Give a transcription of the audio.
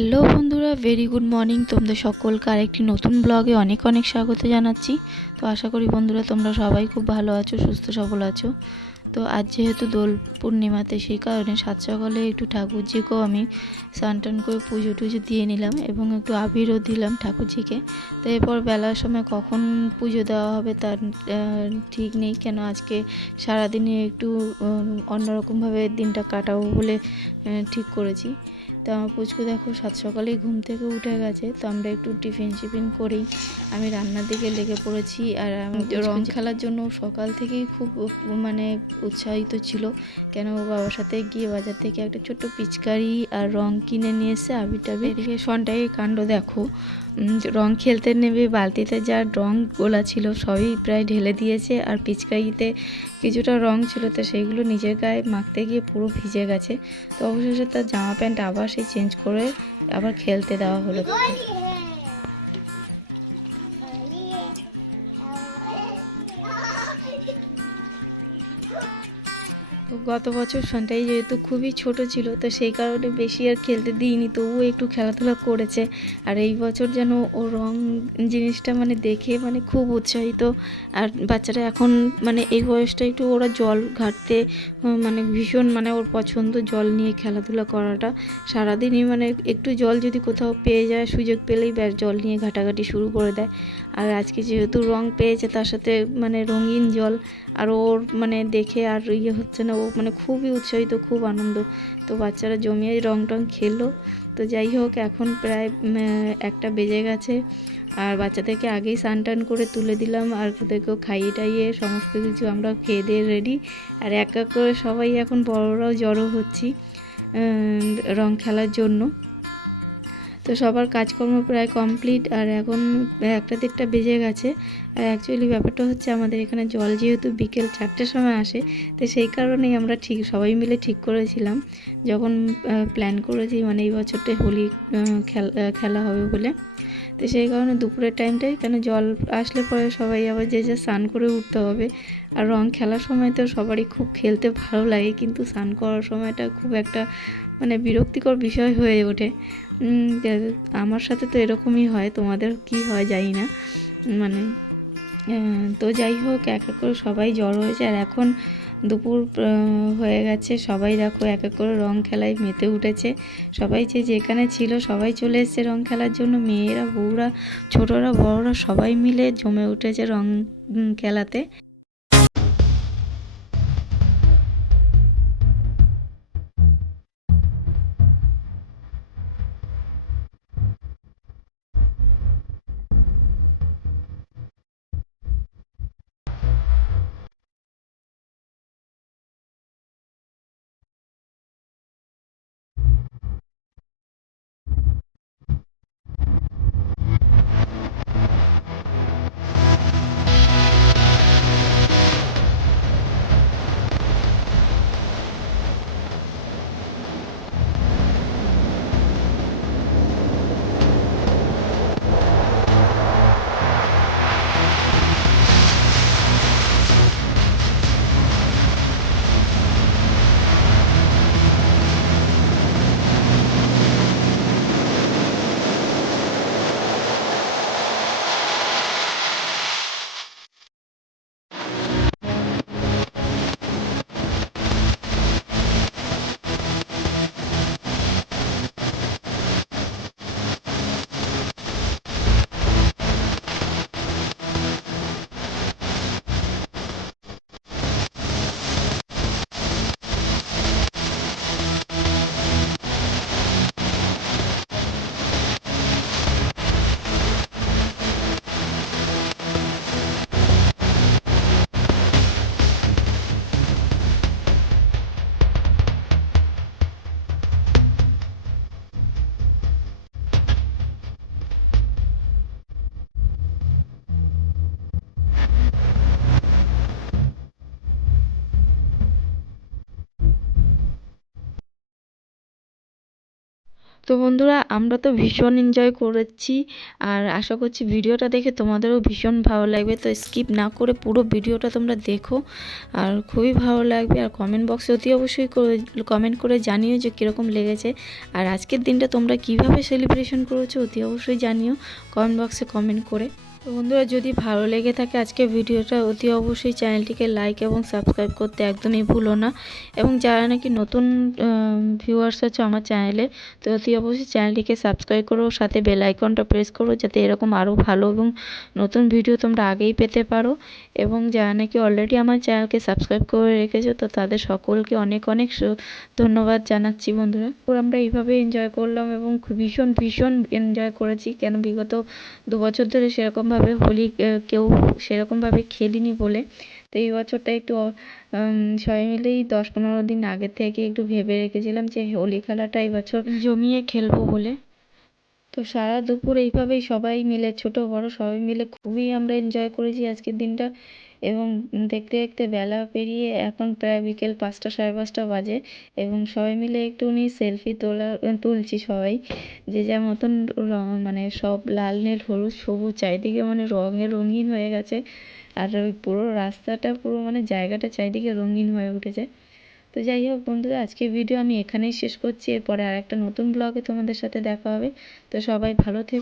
Hello বন্ধুরা, very good morning. তোমাদের সকলকে আরেকটি নতুন ব্লগে অনেক অনেক স্বাগত জানাচ্ছি। তো আশা করি বন্ধুরা তোমরা সবাই খুব ভালো আছো, সুস্থ সবল আছো। তো আজ যেহেতু দোল পূর্ণিমাতে, সেই কারণে সাত সকালে একটু ঠাকুরজিকেও আমি স্নান টান করে পুজো টুজো দিয়ে নিলাম এবং একটু আবিরও দিলাম ঠাকুরজিকে। তো এরপর বেলার সময় কখন পুজো দেওয়া হবে তার ঠিক নেই, কেন আজকে সারাদিনে একটু অন্যরকমভাবে দিনটা কাটাবো বলে ঠিক করেছি। তো আমার পুচকু দেখো সাত সকালেই ঘুম থেকে উঠে গেছে। তো আমরা একটু টিফিন করেই আমি রান্নার দিকে লেগে পড়েছি। আর আমি রং খেলার জন্য সকাল থেকেই খুব মানে উৎসাহিত ছিল, কেন বাবার সাথে গিয়ে বাজার থেকে একটা ছোট্ট পিচকারি আর রং কিনে নিয়ে এসে আবির টাবির। এদিকে সনটাই কাণ্ড দেখো, রং খেলতে নেবে বালতিতে যা রং গোলা ছিল সবই প্রায় ঢেলে দিয়েছে, আর পিচকারিতে কিছুটা রং ছিল তো সেইগুলো নিজের গায়ে মাখতে গিয়ে পুরো ভিজে গেছে। তো অবশেষে তার জামা প্যান্ট আবার সেই চেঞ্জ করে আবার খেলতে দেওয়া হলো তাকে। তো গত বছর সন্তাই যেহেতু খুবই ছোট ছিল, তো সেই কারণে বেশি আর খেলতে দিইনি, তবুও একটু খেলাধুলা করেছে। আর এই বছর যেন ও রং জিনিসটা মানে দেখে মানে খুব উৎসাহিত। আর বাচ্চারা এখন মানে এই বয়সটা একটু ওরা জল ঘাটতে মানে ভীষণ মানে ওর পছন্দ জল নিয়ে খেলাধুলা করাটা। সারাদিনই মানে একটু জল যদি কোথাও পেয়ে যায়, সুযোগ পেলেই ব্যাস জল নিয়ে ঘাটাঘাটি শুরু করে দেয়। আর আজকে যেহেতু রং পেয়েছে তার সাথে মানে রঙিন জল, আর ওর মানে দেখে আর ইয়ে হচ্ছে না, ও মানে খুবই উৎসাহিত, খুব আনন্দ। তো বাচ্চারা জমিয়ে রং টং খেললো। তো যাই হোক, এখন প্রায় একটা বেজে গেছে, আর বাচ্চাদেরকে আগেই স্নান টান করে তুলে দিলাম, আর ওদেরকেও খাইয়ে টাইয়ে সমস্ত কিছু আমরা খেয়ে দিয়ে রেডি। আর এক এক করে সবাই এখন বড়রাও জড়ো হচ্ছি রং খেলার জন্য। তো সবার কাজকর্ম প্রায় কমপ্লিট, আর এখন একটা দেড়টা বেজে গেছে। আর অ্যাকচুয়ালি ব্যাপারটা হচ্ছে আমাদের এখানে জল যেহেতু বিকেল 4টের সময় আসে, তো সেই কারণেই আমরা সবাই মিলে ঠিক করেছিলাম যখন প্ল্যান করেছি মানে এই বছরটাই হোলি খেলা হবে বলে। তো সেই কারণে দুপুরের টাইমটাই, কেন জল আসলে পরে সবাই আবার যে স্নান করে উঠতে হবে। আর রং খেলার সময় তো সবারই খুব খেলতে ভালো লাগে, কিন্তু স্নান করার সময়টা খুব একটা মানে বিরক্তিকর বিষয় হয়ে ওঠে। আমার সাথে তো এরকমই হয়, তোমাদের কি হয় জানি না। মানে তো যাই হোক, এক এক করে সবাই জড়ো হয়েছে। আর এখন দুপুর হয়ে গেছে, সবাই দেখো এক এক করে রং খেলায় মেতে উঠেছে। সবাই যে যেখানে ছিল সবাই চলে এসেছে রং খেলার জন্য, মেয়েরা বউরা ছোটরা বড়রা সবাই মিলে জমে উঠেছে রং খেলাতে। তো বন্ধুরা, আমরা তো ভীষণ এনজয় করেছি, আর আশা করছি ভিডিওটা দেখে তোমাদেরও ভীষণ ভালো লাগবে। তো স্কিপ না করে পুরো ভিডিওটা তোমরা দেখো, আর খুবই ভালো লাগবে। আর কমেন্ট বক্সে অতি অবশ্যই কমেন্ট করে জানিও যে কীরকম লেগেছে, আর আজকের দিনটা তোমরা কিভাবে সেলিব্রেশন করেছো অতি অবশ্যই জানিও কমেন্ট বক্সে কমেন্ট করে। তো বন্ধুরা, যদি ভালো লেগে থাকে আজকে ভিডিওটা, অতি অবশ্যই চ্যানেলটিকে লাইক এবং সাবস্ক্রাইব করতে একদমই ভুলো না। এবং যারা নাকি নতুন ভিউয়ার্স আছে আমার চ্যানেলে, তো অতি অবশ্যই চ্যানেলটিকে সাবস্ক্রাইব করো, সাথে বেল আইকনটা প্রেস করো, যাতে এরকম আরও ভালো এবং নতুন ভিডিও তোমরা আগেই পেতে পারো। এবং যারা নাকি অলরেডি আমার চ্যানেলকে সাবস্ক্রাইব করে রেখেছো, তো তাদের সকলকে অনেক অনেক ধন্যবাদ জানাচ্ছি বন্ধুরা। তো আমরা এইভাবে এনজয় করলাম এবং ভীষণ ভীষণ এনজয় করেছি, কেন বিগত 2 বছর ধরে সেরকমভাবে হোলি কেউ সেরকমভাবে খেলিনি বলে। তো এই বছরটা একটু সবাই মিলেই 10-15 দিন আগে থেকে একটু ভেবে রেখেছিলাম যে হোলি খেলাটা এই বছর জমিয়ে খেলবো বলে। তো সারা দুপুর এইভাবেই সবাই মিলে, ছোট বড় সবাই মিলে খুবই আমরা এনজয় করেছি আজকের দিনটা। এবং দেখতে দেখতে বেলা পেরিয়ে এখন প্রায় বিকেল 5টা 5:30 বাজে, এবং সবাই মিলে একটুখানি সেলফি তুলছি সবাই, যে যার মতন মানে সব লাল নীল হলুদ সবুজ চারিদিকে মানে রঙে রঙিন হয়ে গেছে। আর ওই পুরো রাস্তাটা পুরো মানে জায়গাটা চারিদিকে রঙিন হয়ে উঠেছে। তো যাই হোক বন্ধুরা, আজকের ভিডিও আমি এখানেই শেষ করছি। এরপরে আর একটা নতুন ব্লগে তোমাদের সাথে দেখা হবে। তো সবাই ভালো থেকো।